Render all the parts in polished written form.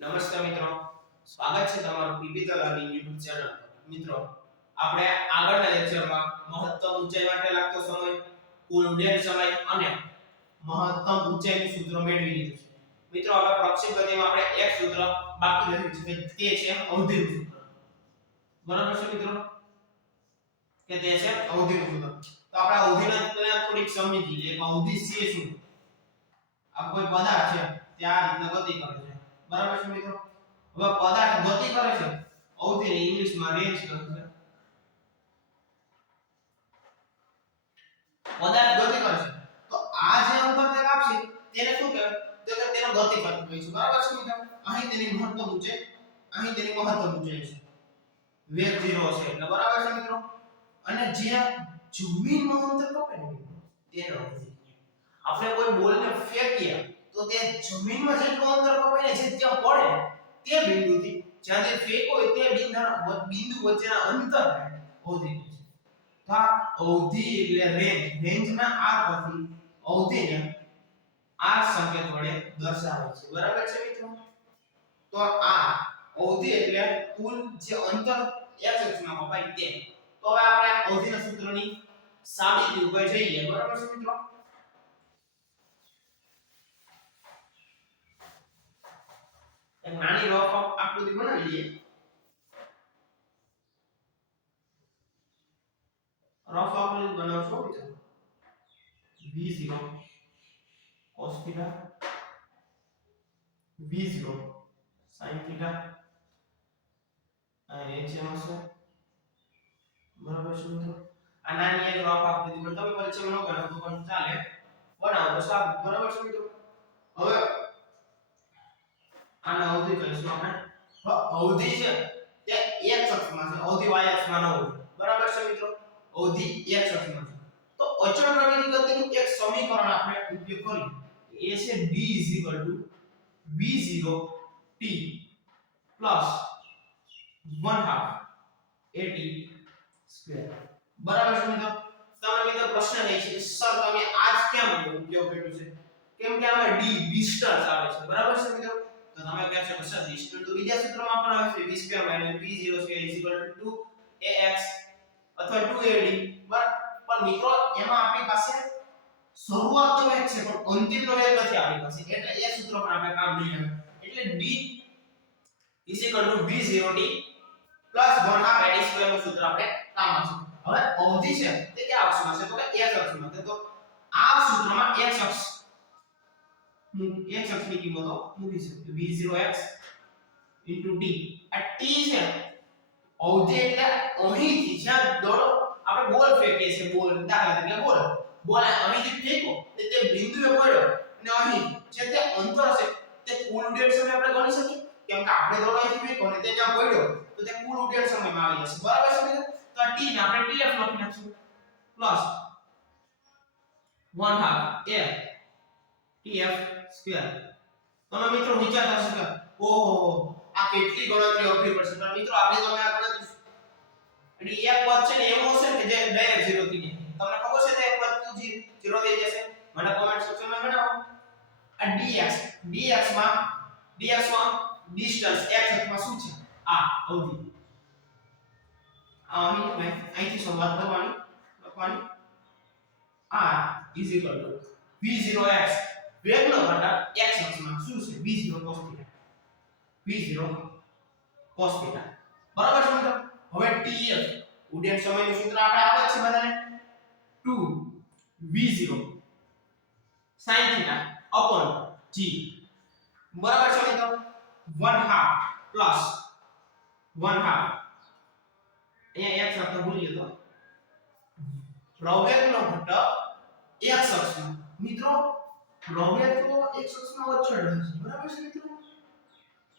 નમસ્કાર મિત્રો, સ્વાગત છે તમારું પીપી તલાની YouTube ચેનલ પર. મિત્રો, આપણે આગળના લેક્ચરમાં મહત્તમ ઊંચાઈ માટે લાગતો સમય, કુલ ઉડ્ડયન સમય અને મહત્તમ ઊંચાઈનું સૂત્ર મેળવી લીધું છે. મિત્રો, હવે પ્રક્ષેપ ગતિમાં આપણે એક સૂત્ર બાકી રહ્યું છે તે છે અવધિનું સૂત્ર. બરાબર છે મિત્રો? કે તે છે અવધિનું સૂત્ર. તો આપણે અવધિને થોડીક સમજી લઈએ કે અવધિ છે શું. આ કોઈ પદાર્થ છે તે આ રીતના ગતિ કરે છે. બરાબર છે મિત્રો? હવે પદાર્થ ગતિ કરે છે, અવધિને ઇંગ્લિશમાં રેન્જ કહે છે. પદાર્થ ગતિ કરે છે તો આ જે અંતર તે કાપશે તેને શું કહેવાય? તો કે તેનો ગતિ કરતો હોય છે. બરાબર છે મિત્રો? અહીં તેની મહત્તમ ઊંચાઈ, અહીં તેની મહત્તમ ઊંચાઈ છે. વેગ 0 છે એટલે બરાબર છે મિત્રો? અને જ્યાં જમીનમાં અંતર કપે ને તેનો અવધિ. આપણે કોઈ બોલને ફેંકીએ તો તે જમીનમાં જેટલું અંતર કપાય ને જે ત્યાં પડે તે બિંદુથી જ્યાંથી ફેંકો હોય તે બિંદુ વચ્ચેના અંતરને અવધિ કહે છે. તો આ અવધિ એટલે રેન્જના આ પરથી અવધિને આ સંકેત વડે દર્શાવે છે. બરાબર છે મિત્રો? તો આ અવધિ એટલે કુલ જે અંતર x અક્ષમાં કપાય તે. તો હવે આપણે અવધિના સૂત્રની સાબિતી ઉપર જઈએ. બરાબર છે મિત્રો? એક નાની રફ આકૃતિ બનાવી લઈએ. રફ આકૃતિ બનાવશો મિત્રો. v0 cos θ, v0 sin θ અને h હશે. બરાબર છે મિત્રો? આ નાની એક રફ આકૃતિ પર તમે પરિચય ન કરો તો પણ ચાલે, બનાવો તો સારું. બરાબર છે મિત્રો? હવે આને અવધિ કહીશું આપણે. અવધિ છે તે x અક્ષમાં છે, અવધિ y અક્ષમાં ન હોય. બરાબર છે મિત્રો? અવધિ x અક્ષમાં છે. તો અચળ પ્રવાહની ગતિનું એક સમીકરણ આપણે ઉપયોગ કરીએ. એ છે d v0 t plus 1/2 at square. બરાબર છે મિત્રો? તમને મિત્રો પ્રશ્ન એ છે કે સર તમે આજ કેમ ઉપયોગ કર્યો છે? કેમ કે આમાં d ડિસ્ટન્સ આવે છે. બરાબર છે મિત્રો? તો તમે કહે છો કે સર ડિસ્ટન્સ તો બીજા સૂત્રમાં પણ આવે છે v2 - v0² 2ax અથવા 2ad. બરાબર? પણ મિત્રો એમાં આપણી પાસે શરૂઆતનો વેગ છે પણ અંતિમનો વેગ નથી આપણી પાસે, એટલે એ સૂત્ર પણ આપણે કામ નહીં આવે. એટલે d v0t plus 1/2 at square નું સૂત્ર આપણે કામ આવશે. હવે અવધિ છે તે કયા અક્ષમાં છે? તો કે x અક્ષમાં છે. તો આ સૂત્રમાં x અક્ષની કિંમતો મૂકી છે. v0x t. આ t છે અવધિ એટલે અહીંથી જ્યાં દડો આપણે બોલ ફેંકીએ છીએ, બોલ દાખલા તરીકે બોલ અહીંથી ફેંકો તે બિંદુએ પડ્યો અને અહીં જે તે અંતર છે તે કુલ ઉડ્ડયન સમય આપણે ગણી શકીએ. કેમ કે આપણે દડો અહીંથી ફેંકો અને તે જ્યાં પડ્યો તો તે કુલ ઉડ્ડયન સમયમાં આવી જશે. બરાબર છે મિત્રો? તો આ t ને આપણે tf લખી નાખીશું પ્લસ 1/2 tf સ્ક્વેર. તમે મિત્રો વિચારતા હશો કે ઓહો આ કેટલી ગણતરી અઘરી પડશે. પણ મિત્રો આપણે તમે આ ગણતરી અને એક પદ છે ને એવું હશે કે જે ડાયરેક્ટ 0 થઈ જાય. તમને ખબર છે તે એક પદ 0 થઈ જશે? મને કોમેન્ટ સેક્શનમાં જણાવો. આ dx માં ડિસ્ટન્સ x અક્ષમાં શું છે? આ અવધિ. અહીંથી શરૂઆત કરવાની લખવાની. r v0x વેગનો ઘટક x અક્ષમાં શું છે? v0 cos θ. બરાબર છે મિત્રો? હવે tf ઉડ્ડયન સમયનું સૂત્ર આપણે આવે છે બધાને 2v0 sin θ g. બરાબર છે મિત્રો? 1/2 plus 1/2 અહીંયા x અક્ષ ભૂલીએ તો પ્રવેગનો ઘટક x અક્ષમાં. મિત્રો પ્રવેગ તો x અક્ષમાં અચળ રહે છે. બરાબર છે મિત્રો?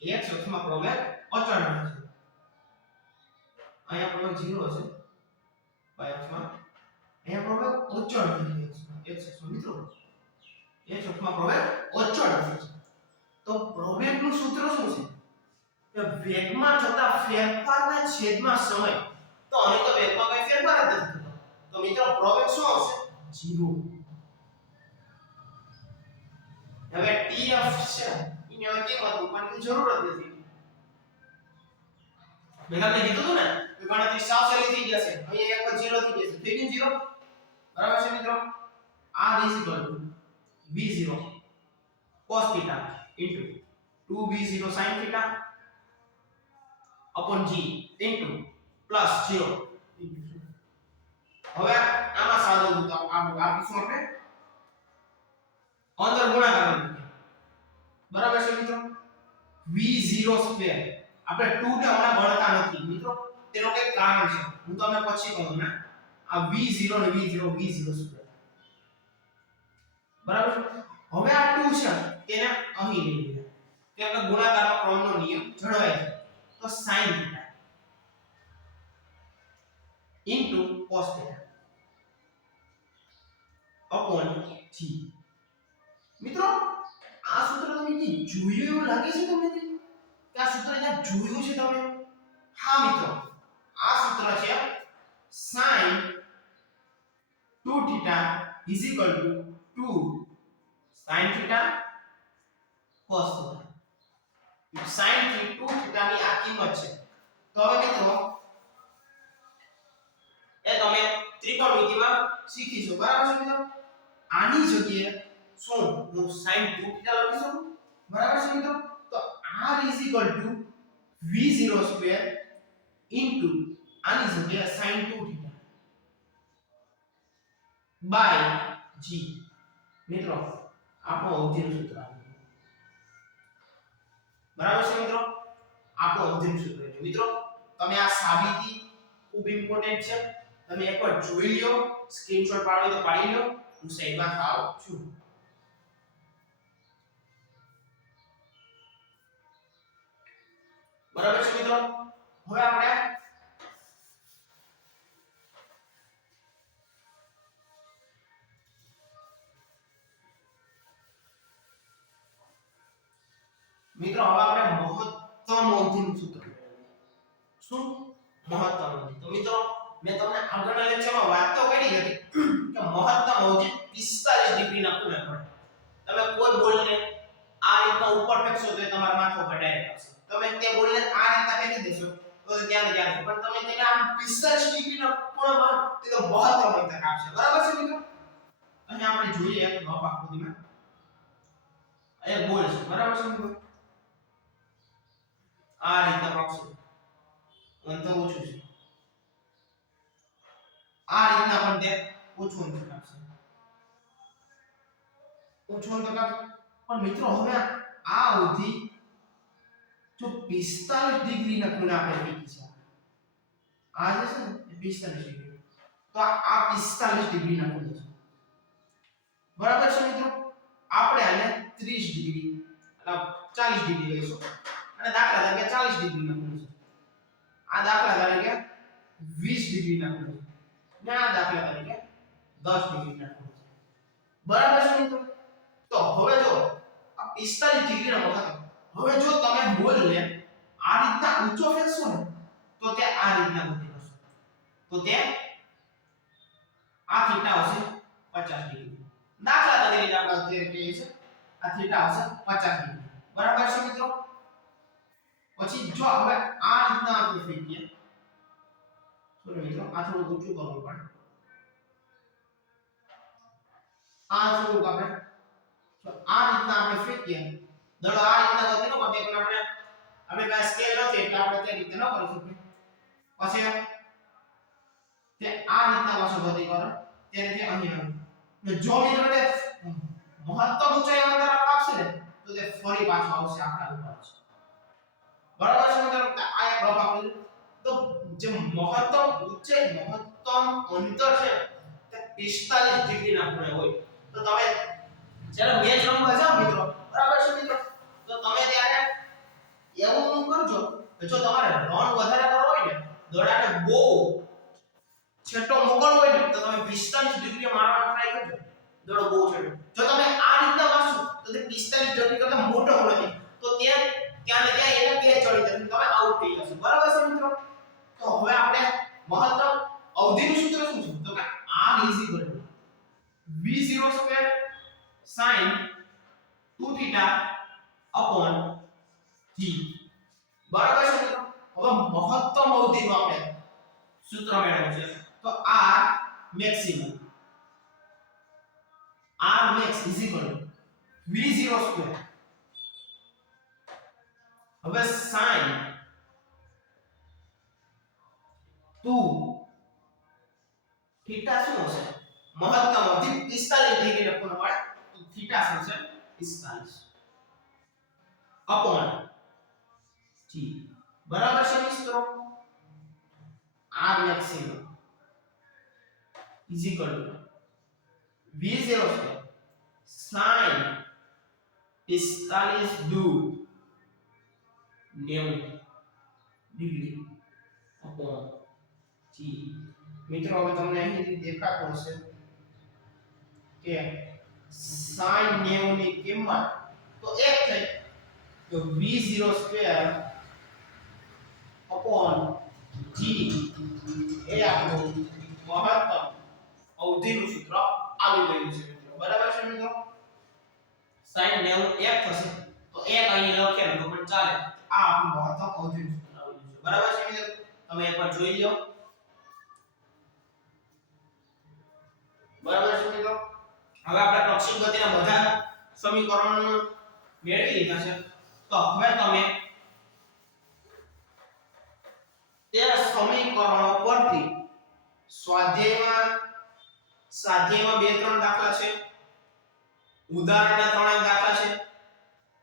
x અક્ષમાં પ્રવેગ અચળ રહે છે. અહીંયા પ્રવેગ 0 છે y અક્ષમાં, અહીંયા પ્રવેગ અચળ રહે છે x અક્ષમાં. મિત્રો x અક્ષમાં પ્રવેગ અચળ રહે છે. તો પ્રવેગનું સૂત્ર શું છે? કે વેગમાં થતા ફેરફારના છેદમાં સમય. તો અહીં તો વેગમાં કોઈ ફેરફાર જ નથી થતો. તો મિત્રો પ્રવેગ શું હશે? 0. હવે tf છે અહીંયા કેમ હતું પણ જરૂર જ નથી મેં તમને કીધું હતું ને કે ગણતરી સાવ સહેલી થઈ જશે અહીંયા એક જ 0 થઈ જશે થઈ ગયું 0 બરાબર છે મિત્રો r v0 cos θ into 2b0 sin θ upon g into plus 0 હવે આમાં સાદો તો આપીશું આપણે અંદર ગુણાકાર કરીએ બરાબર છે મિત્રો v0 સ્ક્વેર આપણે 2 ને હમણાં ગણતા નથી મિત્રો તેનો કઈ કારણ છે હું તમને પછી કહું ને આ v0 ને v0 સ્ક્વેર બરાબર હવે આ 2 છે તેને અહીં લઈ લઈએ કેમ કે ગુણાકારનો ક્રમનો નિયમ જળવાય છે તો sin θ into cos θ upon g મિત્રો આ સૂત્ર તમને જોયું એવું લાગે છે તમને કે આ સૂત્ર અહીંયા જોયું છે તમે હા મિત્રો આ સૂત્ર છે sin 2θ is equal to 2 sin θ cos θ sin 2θ ની આ કિંમત છે તો હવે મિત્રો એ તમે ત્રિકોણમિતિમાં શીખીશું બરાબર છે મિત્રો આની જગ્યાએ શું હું sin 2θ લખી શકું બરાબર છે મિત્રો તો r is equal to v0 square into આની જગ્યાએ sin 2θ by g મિત્રો આપણો અવધિનું સૂત્ર આવ્યું બરાબર છે મિત્રો આપણો અવધિનું સૂત્ર છે મિત્રો તમે આ સાબિતી ખૂબ ઇમ્પોર્ટન્ટ છે તમે એકવાર જોઈ લ્યો સ્ક્રીનશોટ પાડો તો પાડી લ્યો હું સાઈડમાં થાવ છું બરાબર છે મિત્રો હવે આપણે મિત્રો હવે આપણે મહત્તમ અવધિનું સૂત્ર શું મહત્તમ અવધિ તો મિત્રો મેં તમને આગળના લેક્ચરમાં વાત તો કરી હતી કે મહત્તમ અવધિ 45 ડિગ્રીના ખૂણે પડે તમે કોઈ બોલને આ રીતના ઉપર ફેંકશો તો તમારા માથા પર ડાયરેક્ટ આવશે તમે તે બોલને આ રીતના ફેંકી દેશો તો ત્યાં જ આવશે પણ તમે તેને આમ 45 ડિગ્રીના ખૂણામાં તે તો મહત્તમ અંતર આપશે બરાબર છે મિત્રો અહીં આપણે જોઈએ એક નવ આકૃતિમાં એક બોલ છે બરાબર છે મિત્રો આ રીતના પક્ષ અંતર ઓછું છે આ રીતના પણ તે ઓછું અંતર આપશે ઓછું અંતર આપશે પણ મિત્રો હવે આ અવધિ જો 45 ડિગ્રીના ખૂણે આપણે ફેંકી છે આ જે છે ને 45 ડિગ્રી તો આ 45 ડિગ્રીના ખૂણે છે બરાબર છે મિત્રો આપણે આને 30 ડિગ્રી એટલે 40 ડિગ્રી લઈશું અને દાખલા તરીકે 40 ડિગ્રીના ખૂણે છે આ દાખલા તરીકે 20 ડિગ્રીના ખૂણે છે ને આ દાખલા તરીકે 10 ડિગ્રીના ખૂણે છે બરાબર છે મિત્રો તો હવે જો આ 45 ડિગ્રીનો મહત્તમ હવે જો તમે બોલને આ રીતના ઊંચો ફેંકશો ને તો તે આ રીતના ગતિ કરશે તો તે આ થીટા હશે 50 ડિગ્રી દાખલા તરીકે આપણે અત્યારે કહીએ છીએ આ થીટા હશે 50 ડિગ્રી બરાબર છે મિત્રો પછી જો હવે આ રીતના આપણે ફેંકીએ સોરી મિત્રો આ થોડું ઊંચું કરવું પડે આ થોડું આપણે તો આ રીતના આપણે ફેંકીએ દડો આ રીતના ગતિ ન કરતે પણ આપણે પાસે સ્કેલ નથી એટલે આપણે તે રીતે ન કરી શકીએ પછી તે આ રીતના પાછો ગતિ કરે તેને તે અહીં આવે ને જો મિત્રો તે મહત્તમ ઊંચાઈ અંતર આપશે ને તો તે ફરી પાછો આવશે આપણા ઉપર છે બરાબર છે મિત્રો આ એક રફ આપણે તો જે મહત્તમ ઊંચાઈ મહત્તમ અંતર છે તે 45 ડિગ્રીના ખૂણે હોય તો તમે જ્યારે મેચ રમવા જાવ મિત્રો બરાબર છે મિત્રો તો તમે ત્યારે એવું કરજો કે જો તમારે રન વધારે કરવો હોય ને દડાને બહુ છેટો મોકલવો હોય ને તો તમે 45 ડિગ્રી મારવાનો ટ્રાય કરજો દડો બહુ છેટો જો તમે આ રીતના મારશો તો તે 45 ડિગ્રી કરતા મોટો હોવો તો ત્યાં ને ત્યાં એને કેચ ચડી જશે તમે આઉટ થઈ જશો બરાબર છે મિત્રો તો હવે આપણે મહત્તમ અવધિનું સૂત્ર શું છે તો કે r v0 square sin 2θ upon g બરાબર છે મિત્રો હવે મહત્તમ અવધિનું આપણે સૂત્ર મેળવ્યું છે તો r maximum r max v0 square હવે sin 2 થીટા શું હશે મહત્તમ અવધિ 45 ડિગ્રી લખવાનું મળે તો થીટા શું છે 45 upon g બરાબર છે મિત્રો r maximum is equal to v0 square sin 45 દૂર 90 ડિગ્રી upon g મિત્રો હવે તમને અહીં દેખાતું હશે કે sin 90 ની કિંમત તો 1 થઈ તો v0 સ્ક્વેર upon g એ આપણું મહત્તમ અવધિનું સૂત્ર આવી ગયું છે મિત્રો બરાબર છે મિત્રો sin 90 1 થશે તો 1 અહીં લખેલું તો પણ ચાલે આ આપણું મહત્તમ અવધિનું સૂત્ર આવી ગયું છે બરાબર છે મિત્રો તમે એકવાર જોઈ લો બરાબર છે મિત્રો હવે આપણે પ્રક્ષેપ ગતિના બધા સમીકરણો મેળવી લીધા છે તો હવે તમે તે સમીકરણો પરથી સ્વાધ્યાયમાં બે ત્રણ દાખલા છે ઉદાહરણના ત્રણ દાખલા છે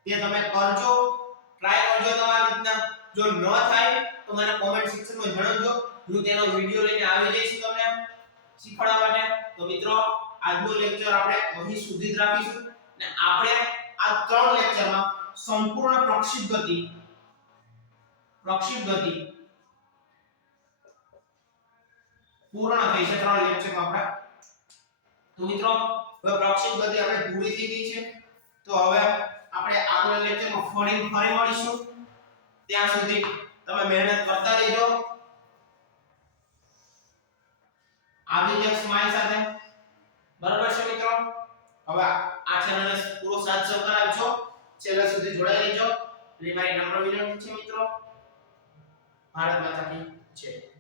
તે તમે કરજો ટ્રાય કરજો તમારી રીતના જો ન થાય તો મને કોમેન્ટ સેક્શનમાં જણાવજો હું તેનો વિડિયો લઈને આવી જઈશ તમને શીખવાડવા માટે તો મિત્રો આજનો લેક્ચર આપણે અહીં સુધી જ રાખીશું અને આપણે આ ત્રણ લેક્ચરમાં સંપૂર્ણ પ્રક્ષેપ ગતિ પૂર્ણ થઈ છે ત્રણ લેક્ચરમાં આપણે તો મિત્રો હવે પ્રક્ષેપ ગતિ આપણે પૂરી થઈ ગઈ છે તો હવે આપણે આગળના લેક્ચરમાં ફરી મળીશું ત્યાં સુધી તમે મહેનત કરતા રહેજો આવી જ સ્માઈલ સાથે બરાબર છે મિત્રો હવે આ ચેનલને પૂરો સાથ સહકાર આપજો છેલ્લા સુધી જોડાઈ રહેજો એટલે મારી નમ્ર વિનંતી છે મિત્રો ભારત માતા કી જય